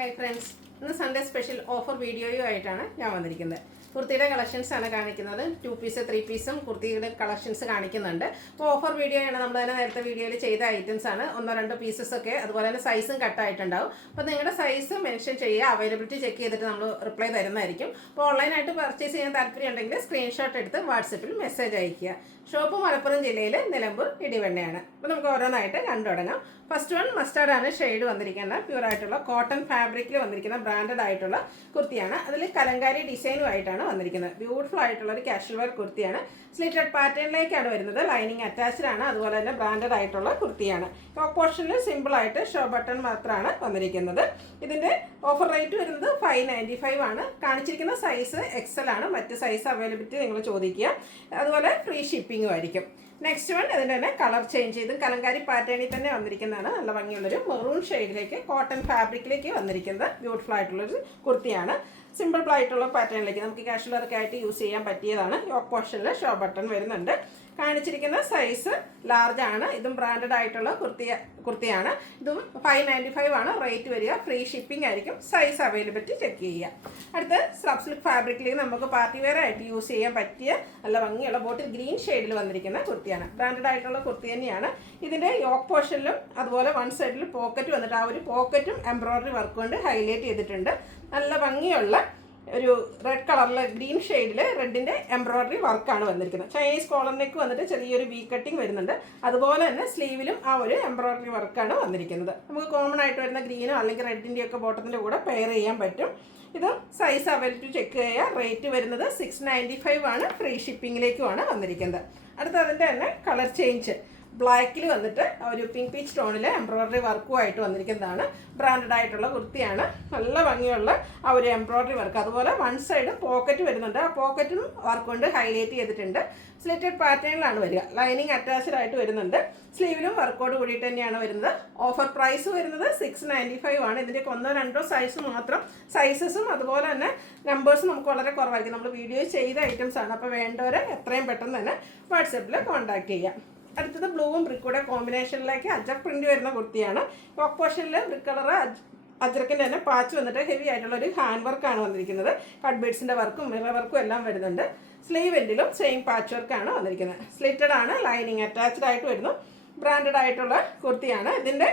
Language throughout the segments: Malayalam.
Okay, friends, ഇന്ന് സൺഡേ സ്പെഷ്യൽ ഓഫർ വീഡിയോയും ആയിട്ടാണ് ഞാൻ വന്നിരിക്കുന്നത്. കുർത്തിയുടെ കളക്ഷൻസ് ആണ് കാണിക്കുന്നത്. ടു പീസ് ത്രീ പീസും കുർത്തിയുടെ കളക്ഷൻസ് കാണിക്കുന്നുണ്ട്. അപ്പോൾ ഓഫർ വീഡിയോ ആണ് നമ്മൾ തന്നെ നേരത്തെ വീഡിയോയിൽ ചെയ്ത ഐറ്റംസ് ആണ്. ഒന്നോ രണ്ടോ പീസസ് ഒക്കെ അതുപോലെ തന്നെ സൈസും കട്ടായിട്ടുണ്ടാവും അപ്പോൾ നിങ്ങളുടെ സൈസ് മെൻഷൻ ചെയ്യുക അവൈലബിലിറ്റി ചെക്ക് ചെയ്തിട്ട് നമ്മൾ റിപ്ലൈ തരുന്നതായിരിക്കും. അപ്പോൾ ഓൺലൈനായിട്ട് പർച്ചേസ് ചെയ്യാൻ താല്പര്യം ഉണ്ടെങ്കിൽ സ്ക്രീൻഷോട്ട് എടുത്ത് വാട്സപ്പിൽ മെസ്സേജ് അയയ്ക്കുക. ഷോപ്പ് മലപ്പുറം ജില്ലയിൽ നിലമ്പൂർ ഇടിവെണ്ണയാണ്. അപ്പോൾ നമുക്ക് ഓരോന്നായിട്ട് കണ്ടു തുടങ്ങാം ഫസ്റ്റ് വൺ മസ്റ്റാർഡാണ് ഷെയ്ഡ് വന്നിരിക്കുന്നത്. പ്യൂർ ആയിട്ടുള്ള കോട്ടൺ ഫാബ്രിക്കിൽ വന്നിരിക്കുന്ന ബ്രാൻഡഡ് ആയിട്ടുള്ള കുർത്തിയാണ്. അതിൽ കലങ്കാരി ഡിസൈനും ആയിട്ടാണ് വന്നിരിക്കുന്നത്. ബ്യൂട്ടിഫുൾ ആയിട്ടുള്ള ഒരു കാഷ്വൽ വെയർ കുർത്തിയാണ്. സ്ലിറ്റഡ് പാറ്റേണിലേക്കാണ് വരുന്നത്. ലൈനിങ് അറ്റാച്ച്ഡ് ആണ്. അതുപോലെ തന്നെ ബ്രാൻഡഡ് ആയിട്ടുള്ള കുർത്തിയാണ്. ടോപ്പ് പോർഷനിൽ സിമ്പിൾ ആയിട്ട് ഷോ ബട്ടൺ മാത്രമാണ് വന്നിരിക്കുന്നത്. ഇതിന്റെ ഓഫർ റേറ്റ് വരുന്നത് ഫൈവ് നയന്റി ഫൈവ് ആണ്. കാണിച്ചിരിക്കുന്ന സൈസ് എക്സൽ ആണ്. മറ്റ് സൈസ് അവൈലബിലിറ്റി നിങ്ങൾ ചോദിക്കുക. അതുപോലെ ഫ്രീ ഷിപ്പിംഗും ആയിരിക്കും. നെക്സ്റ്റ് വൺ ഇതിന്റെ തന്നെ കളർ ചേഞ്ച് ചെയ്തും. കലങ്കാരി പാറ്റേണിൽ തന്നെ വന്നിരിക്കുന്നതാണ്. നല്ല ഭംഗിയുള്ളൊരു മെറൂൺ ഷെയ്ഡിലേക്ക് കോട്ടൺ ഫാബ്രിക്കിലേക്ക് വന്നിരിക്കുന്നത്. ബ്യൂട്ടിഫുൾ ആയിട്ടുള്ളൊരു കുർത്തിയാണ്. സിമ്പിൾ ആയിട്ടുള്ള പാറ്റേണിലേക്ക് നമുക്ക് കാഷ്വൽ വർക്ക് ആയിട്ട് യൂസ് ചെയ്യാൻ പറ്റിയതാണ്. യോക്ക് പോർഷനിൽ ഷോ ബട്ടൺ വരുന്നുണ്ട്. കാണിച്ചിരിക്കുന്ന സൈസ് ലാർജ് ആണ്. ഇതും ബ്രാൻഡഡ് ആയിട്ടുള്ള കുർത്തി കുർത്തിയാണ്. ഇതും ഫൈവ് നയന്റി ഫൈവ് ആണ്. റേറ്റ് വരിക. ഫ്രീ ഷിപ്പിംഗ് ആയിരിക്കും. സൈസ് അവൈലബിലിറ്റി ചെക്ക് ചെയ്യുക. അടുത്ത് സ്ലബ് സിൽക്ക് ഫാബ്രിക്കിലേക്ക് നമുക്ക് പാർട്ടി വെയർ ആയിട്ട് യൂസ് ചെയ്യാൻ പറ്റിയ നല്ല ഭംഗിയുള്ള ബോട്ടിൽ ഗ്രീൻ ഷെയ്ഡിൽ വന്നിരിക്കുന്ന കുർത്തിയാണ്. ബ്രാൻഡഡ് ആയിട്ടുള്ള കുർത്തി തന്നെയാണ്. ഇതിന്റെ യോക്ക് പോർഷനിലും അതുപോലെ വൺ സൈഡിൽ പോക്കറ്റ് വന്നിട്ട് ആ ഒരു പോക്കറ്റും എംബ്രോയ്ഡറി വർക്ക് കൊണ്ട് ഹൈലൈറ്റ് ചെയ്തിട്ടുണ്ട്. നല്ല ഭംഗിയുള്ള ഒരു റെഡ് കളറിൽ ഗ്രീൻ ഷെയ്ഡിൽ റെഡിന്റെ എംബ്രോയ്ഡറി വർക്കാണ് വന്നിരിക്കുന്നത്. ചൈനീസ് കോളർ നെക്ക് വന്നിട്ട് ചെറിയൊരു വി കട്ടിങ് വരുന്നുണ്ട്. അതുപോലെ തന്നെ സ്ലീവിലും ആ ഒരു എംബ്രോയ്ഡറി വർക്കാണ് വന്നിരിക്കുന്നത്. നമുക്ക് കോമൺ ആയിട്ട് വരുന്ന ഗ്രീനോ അല്ലെങ്കിൽ റെഡിന്റെ ഒക്കെ ബോട്ടത്തിന്റെ കൂടെ പെയർ ചെയ്യാൻ പറ്റും. ഇത് സൈസ് അവൈലബിലിറ്റി ചെക്ക് ചെയ്യുക റേറ്റ് വരുന്നത് സിക്സ് നയന്റി ഫൈവ് ആണ്. ഫ്രീ ഷിപ്പിങ്ങിലേക്കുമാണ് വന്നിരിക്കുന്നത്. അടുത്ത അതിന്റെ തന്നെ കളർ ചേഞ്ച് ബ്ലാക്കിൽ വന്നിട്ട് ഒരു പിങ്ക് പീച്ച് ടോണിൽ എംബ്രോയ്ഡറി വർക്കുമായിട്ട് വന്നിരിക്കുന്നതാണ്. ബ്രാൻഡഡ് ആയിട്ടുള്ള കുർത്തിയാണ്. നല്ല ഭംഗിയുള്ള ആ ഒരു എംബ്രോയ്ഡറി വർക്ക്. അതുപോലെ വൺ സൈഡ് പോക്കറ്റ് വരുന്നുണ്ട്. ആ പോക്കറ്റും വർക്ക് കൊണ്ട് ഹൈലൈറ്റ് ചെയ്തിട്ടുണ്ട്. സ്ലിറ്റഡ് പാറ്റേണിലാണ് വരിക. ലൈനിങ് അറ്റാച്ച്ഡ് ആയിട്ട് വരുന്നുണ്ട്. സ്ലീവിലും വർക്കോട് കൂടിയിട്ട് തന്നെയാണ് വരുന്നത്. ഓഫർ പ്രൈസ് വരുന്നത് സിക്സ് നയന്റി ഫൈവ് ആണ്. ഇതിന്റെ ഒന്നോ രണ്ടോ സൈസ് മാത്രം സൈസസും അതുപോലെ തന്നെ നമ്പേഴ്സും നമുക്ക് വളരെ കുറവായിരിക്കും. നമ്മൾ വീഡിയോ ചെയ്ത ഐറ്റംസ് ആണ്. അപ്പോൾ വേണ്ടവരെ എത്രയും പെട്ടെന്ന് തന്നെ വാട്സപ്പിൽ കോൺടാക്ട് ചെയ്യാം. അടുത്തത് ബ്ലൂവും ബ്രിക്കൂടെ കോമ്പിനേഷനിലേക്ക് അജർ പ്രിന്റ് വരുന്ന കുർത്തിയാണ്. ടോപ്പ് പോർഷനിൽ ബ്രിക്ക് കളർ അജ്രക്കിന്റെ തന്നെ പാച്ച് വന്നിട്ട് ഹെവി ആയിട്ടുള്ള ഒരു ഹാൻഡ് വർക്കാണ് വന്നിരിക്കുന്നത്. കട്ട് വർക്കും മിറർ വർക്കും എല്ലാം വരുന്നുണ്ട്. സ്ലീവ് എൻഡിലും സെയിം പാച്ച് വർക്കാണ് വന്നിരിക്കുന്നത്. സ്ലിറ്റഡ് ആണ് ലൈനിങ് അറ്റാച്ച്ഡ് ആയിട്ട് വരുന്നു. ബ്രാൻഡഡ് ആയിട്ടുള്ള കുർത്തിയാണ്. ഇതിന്റെ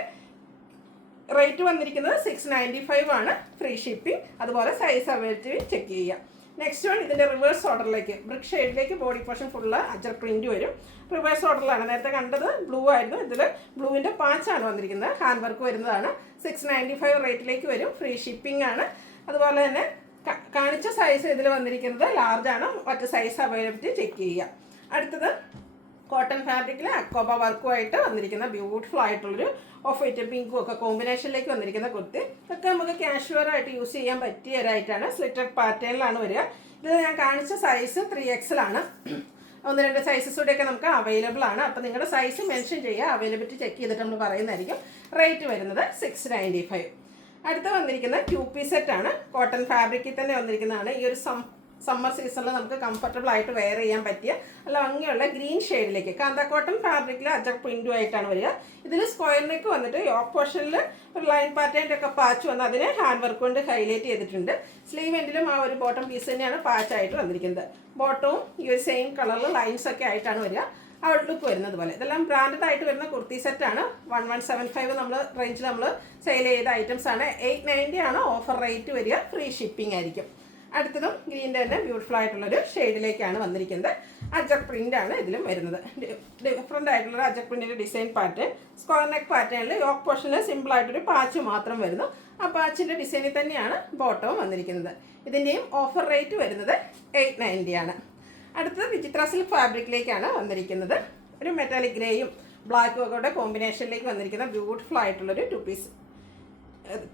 റേറ്റ് വന്നിരിക്കുന്നത് സിക്സ് നയന്റി ഫൈവ് ആണ്. ഫ്രീ ഷിപ്പിംഗ് അതുപോലെ സൈസ് അവൈലബിലിറ്റി ചെക്ക് ചെയ്യുക. നെക്സ്റ്റ് വൺ ഇതിന്റെ റിവേഴ്സ് ഓർഡറിലേക്ക് brick ഷെയ്ഡിലേക്ക് body portion full ajrakh print വരും. റിവേഴ്സ് ഓർഡറിലാണ് നേരത്തെ കണ്ടത് ബ്ലൂ ആയിരുന്നു. ഇതിൽ ബ്ലൂവിന്റെ പാച്ചാണ് വന്നിരിക്കുന്നത്. ഹാൻഡ് വർക്ക് വരുന്നതാണ്. സിക്സ് നയന്റി ഫൈവ് റേറ്റിലേക്ക് വരും. ഫ്രീ ഷിപ്പിംഗ് ആണ്. അതുപോലെ തന്നെ കാണിച്ച സൈസ് ഇതിൽ വന്നിരിക്കുന്നത് ലാർജാണ് മറ്റ് സൈസ് അവൈലബിലിറ്റി ചെക്ക് ചെയ്യുക. അടുത്തത് കോട്ടൺ ഫാബ്രിക്കിൽ അക്കോബ വർക്കുമായിട്ട് വന്നിരിക്കുന്ന ബ്യൂട്ടിഫുൾ ആയിട്ടുള്ളൊരു ഓഫ് വൈറ്റ് പിങ്കും ഒക്കെ കോമ്പിനേഷനിലേക്ക് വന്നിരിക്കുന്ന കുർത്തി. ഇതൊക്കെ നമുക്ക് കാഷ്വർ ആയിട്ട് യൂസ് ചെയ്യാൻ പറ്റിയ ഒരായിട്ടാണ് സ്ലിറ്റഡ് പാറ്റേണിലാണ് വരിക. ഇത് ഞാൻ കാണിച്ച സൈസ് ത്രീ എക്സൽ ആണ് ഒന്ന് രണ്ട് സൈസസ് കൂടെയൊക്കെ നമുക്ക് അവൈലബിൾ ആണ്. അപ്പോൾ നിങ്ങളുടെ സൈസ് മെൻഷൻ ചെയ്യുക. അവൈലബിലിറ്റി ചെക്ക് ചെയ്തിട്ട് നമ്മൾ പറയുന്നതായിരിക്കും. റേറ്റ് വരുന്നത് സിക്സ് നയന്റി ഫൈവ് അടുത്ത് വന്നിരിക്കുന്ന ക്യൂ പി സെറ്റ് ആണ്. കോട്ടൺ ഫാബ്രിക്കിൽ തന്നെ വന്നിരിക്കുന്നതാണ്. ഈ ഒരു സം സമ്മർ സീസണിൽ നമുക്ക് കംഫർട്ടബിൾ ആയിട്ട് വെയർ ചെയ്യാൻ പറ്റിയ നല്ല ഭംഗിയുള്ള ഗ്രീൻ ഷെയ്ഡിലേക്ക് കാന്തക്കോട്ടൺ ഫാബ്രിക്കിൽ അജക് പ്രിന്റും ആയിട്ടാണ് വരിക. ഇതിൽ സ്ക്വയർ നെക്ക് വന്നിട്ട് പോർഷനിൽ ഒരു ലൈൻ പാറ്റേന്റെ ഒക്കെ പാച്ച് വന്ന് അതിനെ ഹാൻഡ് വർക്ക് കൊണ്ട് ഹൈലൈറ്റ് ചെയ്തിട്ടുണ്ട്. സ്ലീവ് എൻഡിലും ആ ഒരു ബോട്ടം പീസ് തന്നെയാണ് പാച്ചായിട്ട് വന്നിരിക്കുന്നത്. ബോട്ടവും ഈ ഒരു സെയിം കളറിൽ ലൈൻസ് ഒക്കെ ആയിട്ടാണ് വരിക. ഔട്ട്ലുക്ക് വരുന്നത് പോലെ. ഇതെല്ലാം ബ്രാൻഡഡ് ആയിട്ട് വരുന്ന കുർത്തി സെറ്റാണ് വൺ വൺ സെവൻ ഫൈവ് നമ്മൾ റേഞ്ചിൽ നമ്മൾ സെയിൽ ചെയ്ത ഐറ്റംസ് ആണ്. എയ്റ്റ് നയന്റി ആണ് ഓഫർ റേറ്റ് വരിക. ഫ്രീ ഷിപ്പിംഗ് ആയിരിക്കും. അടുത്തതും ഗ്രീന്റെ തന്നെ ബ്യൂട്ടിഫുൾ ആയിട്ടുള്ളൊരു ഷെയ്ഡിലേക്കാണ് വന്നിരിക്കുന്നത്. അജക് ആണ് ഇതിലും വരുന്നത്. ഡിഫറെന്റ് ആയിട്ടുള്ള അജക് പ്രിന്റിന്റെ ഡിസൈൻ പാറ്റേൺ സ്ക്വയർ നെക്ക് പാറ്റേണിൽ യോക്ക് പോർഷനിൽ സിമ്പിൾ ആയിട്ടൊരു പാച്ച് മാത്രം വരുന്നു. ആ പാച്ചിന്റെ ഡിസൈനിൽ തന്നെയാണ് ബോട്ടവും വന്നിരിക്കുന്നത്. ഇതിന്റെയും ഓഫർ റേറ്റ് വരുന്നത് എയ്റ്റ് നയന്റി ആണ്. അടുത്തത് വിചിത്ര സിൽക്ക് ഫാബ്രിക്കിലേക്കാണ് വന്നിരിക്കുന്നത്. ഒരു മെറ്റാലിക് ഗ്രേയും ബ്ലാക്കും ഒക്കെ കോമ്പിനേഷനിലേക്ക് വന്നിരിക്കുന്ന ബ്യൂട്ടിഫുൾ ആയിട്ടുള്ളൊരു ടു പീസ്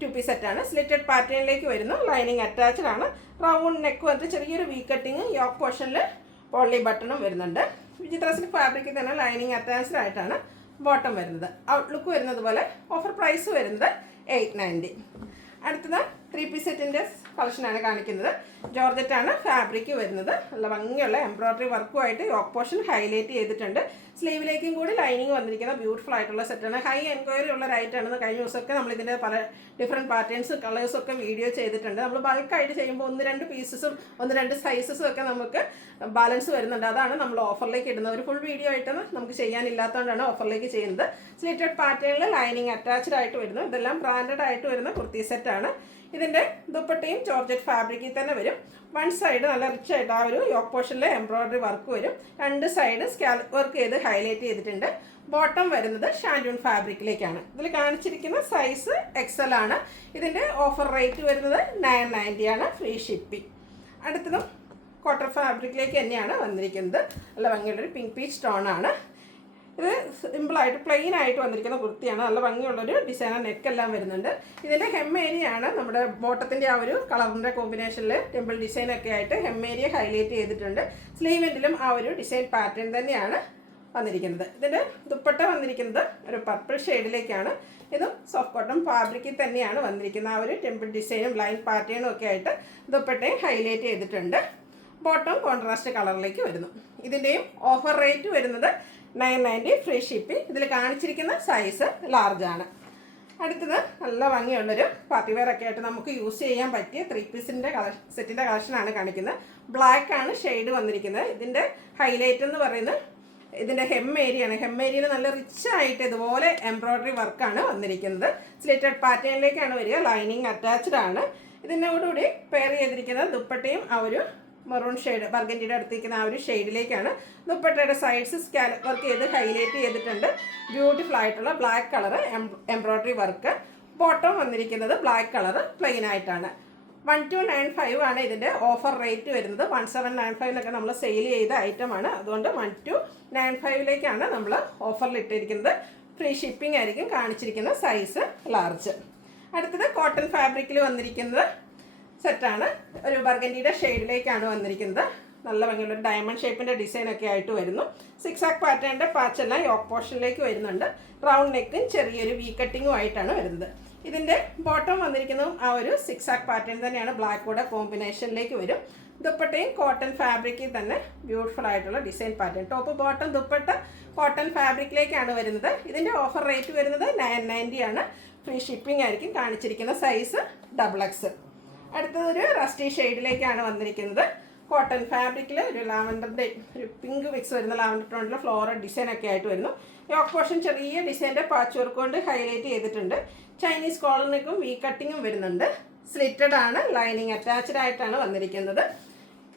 ടു പീസ് സെറ്റാണ് സ്ലിറ്റഡ് പാറ്റേണിലേക്ക് വരുന്നു. ലൈനിങ് അറ്റാച്ച്ഡ് ആണ്. റൗണ്ട് നെക്ക് വന്നിട്ട് ചെറിയൊരു വി കട്ടിങ് യോക്ക് പോർഷനിൽ പോളി ബട്ടണും വരുന്നുണ്ട്. വിചിത്ര സിൽക്ക് ഫാബ്രിക്കിൽ തന്നെ ലൈനിങ് അറ്റാച്ച്ഡ് ആയിട്ടാണ് ബോട്ടം വരുന്നത്. ഔട്ട്ലുക്ക് വരുന്നത് പോലെ ഓഫർ പ്രൈസ് വരുന്നത് എയ്റ്റ് നയന്റി അടുത്തത് ത്രീ പീസ് സെറ്റിന്റെ കളക്ഷനാണ് കാണിക്കുന്നത്. ജോർജറ്റാണ് ഫാബ്രിക് വരുന്നത്. നല്ല ഭംഗിയുള്ള എംബ്രോയ്ഡറി വർക്കുമായിട്ട് യോക്ക് പോർഷൻ ഹൈലൈറ്റ് ചെയ്തിട്ടുണ്ട്. സ്ലീവിലേക്കും കൂടി ലൈനിങ് വന്നിരിക്കുന്ന ബ്യൂട്ടിഫുൾ ആയിട്ടുള്ള സെറ്റാണ് ഹൈ എൻക്വയറി ഉള്ള റൈറ്റാണ് കഴിഞ്ഞ ദിവസമൊക്കെ നമ്മൾ ഇതിന്റെ പല ഡിഫറെന്റ് പാറ്റേൺസ് കളേഴ്സും ഒക്കെ വീഡിയോ ചെയ്തിട്ടുണ്ട്. നമ്മൾ ബൾക്കായിട്ട് ചെയ്യുമ്പോൾ ഒന്ന് രണ്ട് പീസസും ഒന്ന് രണ്ട് സൈസസും ഒക്കെ നമുക്ക് ബാലൻസ് വരുന്നുണ്ട്. അതാണ് നമ്മൾ ഓഫറിലേക്ക് ഇടുന്നത്. ഒരു ഫുൾ വീഡിയോ ആയിട്ട് നമുക്ക് ചെയ്യാനില്ലാത്തതുകൊണ്ടാണ് ഓഫറിലേക്ക് ചെയ്യുന്നത്. സ്ലിറ്റഡ് പാറ്റേണിൽ ലൈനിങ് അറ്റാച്ച്ഡ് ആയിട്ട് വരുന്നു. ഇതെല്ലാം ബ്രാൻഡഡ് ആയിട്ട് വരുന്ന കുർത്തി സെറ്റാണ് ഇതിന്റെ ദുപ്പട്ടയും ജോർജറ്റ് ഫാബ്രിക്കിൽ തന്നെ വരും. വൺ സൈഡ് നല്ല റിച്ച് ആയിട്ട് ആ ഒരു യോക്ക് പോർഷനിലെ എംബ്രോയ്ഡറി വർക്ക് വരും. രണ്ട് സൈഡ് സ്കാൽപ്പ് വർക്ക് ചെയ്ത് ഹൈലൈറ്റ് ചെയ്തിട്ടുണ്ട്. ബോട്ടം വരുന്നത് ഷാൻഡൂൺ ഫാബ്രിക്കിലേക്കാണ് ഇതിൽ കാണിച്ചിരിക്കുന്ന സൈസ് എക്സൽ ആണ്. ഇതിന്റെ ഓഫർ റേറ്റ് വരുന്നത് നയൻ നയന്റി ആണ് ഫ്രീ ഷിപ്പിംഗ് അടുത്തതും കോട്ടൺ ഫാബ്രിക്കിലേക്ക് തന്നെയാണ് വന്നിരിക്കുന്നത്. നല്ല ഒരു പിങ്ക് പീച്ച് ടോൺ ആണ്. ഇത് സിമ്പിളായിട്ട് പ്ലെയിൻ ആയിട്ട് വന്നിരിക്കുന്ന കുർത്തിയാണ്. നല്ല ഭംഗിയുള്ളൊരു ഡിസൈനർ നെക്കെല്ലാം വരുന്നുണ്ട്. ഇതിന്റെ ഹെമ്മേരിയാണ് നമ്മുടെ ബോട്ടത്തിന്റെ ആ ഒരു കളറിന്റെ കോമ്പിനേഷനിൽ ടെമ്പിൾ ഡിസൈൻ ഒക്കെ ആയിട്ട് ഹെമ്മേരിയ ഹൈലൈറ്റ് ചെയ്തിട്ടുണ്ട്. സ്ലീവെന്റിലും ആ ഒരു ഡിസൈൻ പാറ്റേൺ തന്നെയാണ് വന്നിരിക്കുന്നത്. ഇതിന്റെ ദുപ്പട്ട വന്നിരിക്കുന്നത് ഒരു പർപ്പിൾ ഷെയ്ഡിലേക്കാണ് ഇതും സോഫ്റ്റ് കോട്ടൺ ഫാബ്രിക്കിൽ തന്നെയാണ് വന്നിരിക്കുന്നത് ആ ഒരു ടെമ്പിൾ ഡിസൈനും ലൈൻ പാറ്റേണും ഒക്കെ ആയിട്ട് ദുപ്പട്ടയും ഹൈലൈറ്റ് ചെയ്തിട്ടുണ്ട്. ബോട്ടം കോൺട്രാസ്റ്റ് കളറിലേക്ക് വരുന്നു. ഇതിന്റെയും ഓഫർ റേറ്റ് വരുന്നത് നയൻ നയന്റി ഫ്രീ ഷിപ്പിംഗ്. ഇതിൽ കാണിച്ചിരിക്കുന്ന സൈസ് ലാർജാണ് അടുത്തത് നല്ല ഭംഗിയുള്ളൊരു പാർട്ടി വെയർ ഒക്കെ ആയിട്ട് നമുക്ക് യൂസ് ചെയ്യാൻ പറ്റിയ ത്രീ പീസിന്റെ കളർ സെറ്റിന്റെ കളക്ഷനാണ് കാണിക്കുന്നത്. ബ്ലാക്ക് ആണ് ഷെയ്ഡ് വന്നിരിക്കുന്നത്. ഇതിന്റെ ഹൈലൈറ്റ് എന്ന് പറയുന്നത് ഇതിന്റെ ഹെം ഏരിയ ആണ്. ഹെം ഏരിയയിൽ നല്ല റിച്ച് ആയിട്ട് ഇതുപോലെ എംബ്രോയ്ഡറി വർക്കാണ് വന്നിരിക്കുന്നത്. സ്ലിറ്റഡ് പാറ്റേണിലേക്കാണ് വരിക. ലൈനിങ് അറ്റാച്ച്ഡ് ആണ്. ഇതിനോടുകൂടി പെയർ ചെയ്തിരിക്കുന്നത് ദുപ്പട്ടയും ആ ഒരു മെറൂൺ ഷെയ്ഡ് ബർഗന്റിയുടെ അടുത്തിരിക്കുന്ന ആ ഒരു ഷെയ്ഡിലേക്കാണ് ദുപ്പട്ടയുടെ സൈഡ്സ് സ്കാൽ വർക്ക് ചെയ്ത് ഹൈലൈറ്റ് ചെയ്തിട്ടുണ്ട്. ബ്യൂട്ടിഫുൾ ആയിട്ടുള്ള black colour embroidery work bottom വന്നിരിക്കുന്നത് ബ്ലാക്ക് കളർ പ്ലെയിൻ ആയിട്ടാണ്. വൺ ടു നയൻ ഫൈവ് ആണ് ഇതിന്റെ ഓഫർ റേറ്റ് വരുന്നത്. വൺ സെവൻ നയൻ ഫൈവിനൊക്കെ നമ്മൾ സെയിൽ ചെയ്ത ഐറ്റമാണ് അതുകൊണ്ട് വൺ ടു നയൻ ഫൈവിലേക്കാണ് നമ്മൾ ഓഫറിൽ ഇട്ടിരിക്കുന്നത്. ഫ്രീ ഷിപ്പിംഗ് ആയിരിക്കും കാണിച്ചിരിക്കുന്ന സൈസ് ലാർജ് അടുത്തത് കോട്ടൺ ഫാബ്രിക്കിൽ വന്നിരിക്കുന്നത് സെറ്റാണ്. ഒരു ബർഗൻഡിയുടെ ഷെയ്ഡിലേക്കാണ് വന്നിരിക്കുന്നത്. നല്ല ഭംഗിയുള്ള ഡയമണ്ട് ഷേപ്പിന്റെ ഡിസൈനൊക്കെ ആയിട്ട് വരുന്നു. സിക്സ് ആക്ക് പാറ്റേണിന്റെ പാച്ചെല്ലാം യോക്ക് പോർഷനിലേക്ക് വരുന്നുണ്ട്. റൗണ്ട് നെക്കും ചെറിയൊരു വി കട്ടിങ്ങും ആയിട്ടാണ് വരുന്നത്. ഇതിന്റെ ബോട്ടം വന്നിരിക്കുന്നതും ആ ഒരു സിക്സ് ആക്ക് പാറ്റേൺ തന്നെയാണ്. ബ്ലാക്ക് കൂടെ കോമ്പിനേഷനിലേക്ക് വരും. ദുപ്പട്ടയും കോട്ടൺ ഫാബ്രിക്കിൽ തന്നെ ബ്യൂട്ടിഫുൾ ആയിട്ടുള്ള design pattern. Top bottom dupatta cotton ഫാബ്രിക്കിലേക്കാണ് വരുന്നത്. ഇതിന്റെ ഓഫർ റേറ്റ് വരുന്നത് നയൻ നയന്റി ആണ്. ഫ്രീ ഷിപ്പിംഗ് ആയിരിക്കും. കാണിച്ചിരിക്കുന്ന സൈസ് ഡബിൾ എക്സ്. അടുത്തത് ഒരു റസ്റ്റി ഷെയ്ഡിലേക്കാണ് വന്നിരിക്കുന്നത്. കോട്ടൺ ഫാബ്രിക്കിൽ ഒരു ലാവൻഡറിന്റെ ഒരു പിങ്ക് മിക്സ് വരുന്ന ലാവൻഡർ ടോണിലെ ഫ്ലോറൽ ഡിസൈൻ ഒക്കെ ആയിട്ട് വരുന്നു. യോക്ക് പോർഷൻ ചെറിയ ഡിസൈന്റെ പാച്ച് വർക്ക് കൊണ്ട് ഹൈലൈറ്റ് ചെയ്തിട്ടുണ്ട്. ചൈനീസ് കോളറിനേക്കും വി കട്ടിങ്ങും വരുന്നുണ്ട്. സ്ലിറ്റഡ് ആണ് ലൈനിങ് അറ്റാച്ച്ഡ് ആയിട്ടാണ് വന്നിരിക്കുന്നത്.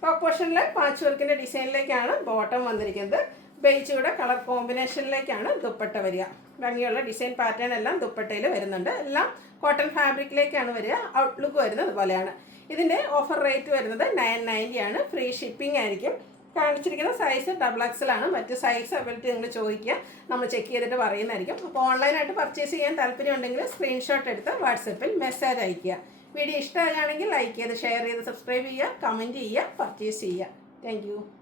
യോക്ക് പോർഷനിലെ പാച്ച് വർക്കിന്റെ ഡിസൈനിലേക്കാണ് ബോട്ടം വന്നിരിക്കുന്നത്. ബേജുയുടെ കളർ കോമ്പിനേഷനിലേക്കാണ് ദുപ്പട്ട വരിക. ഭംഗിയുള്ള ഡിസൈൻ പാറ്റേൺ എല്ലാം ദുപ്പട്ടയിൽ വരുന്നുണ്ട്. എല്ലാം കോട്ടൺ ഫാബ്രിക്കിലേക്കാണ് വരിക. ഔട്ട്ലുക്ക് വരുന്നത് പോലെയാണ്. ഇതിന്റെ ഓഫർ റേറ്റ് വരുന്നത് നയൻ നയന്റി ആണ്. ഫ്രീ ഷിപ്പിംഗ് ആയിരിക്കും. കാണിച്ചിരിക്കുന്ന സൈസ് ഡബിൾ എക്സൽ ആണ്. മറ്റ് സൈസ് അവരുടെ നിങ്ങൾ ചോദിക്കുക. നമ്മൾ ചെക്ക് ചെയ്തിട്ട് പറയുന്നതായിരിക്കും. അപ്പോൾ ഓൺലൈനായിട്ട് പർച്ചേസ് ചെയ്യാൻ താല്പര്യമുണ്ടെങ്കിൽ സ്ക്രീൻഷോട്ട് എടുത്ത് വാട്സപ്പിൽ മെസ്സേജ് അയയ്ക്കുക വീഡിയോ ഇഷ്ടമാകുകയാണെങ്കിൽ ലൈക്ക് ചെയ്ത് ഷെയർ ചെയ്ത് സബ്സ്ക്രൈബ് ചെയ്യുക കമന്റ് ചെയ്യുക പർച്ചേസ് ചെയ്യുക. താങ്ക്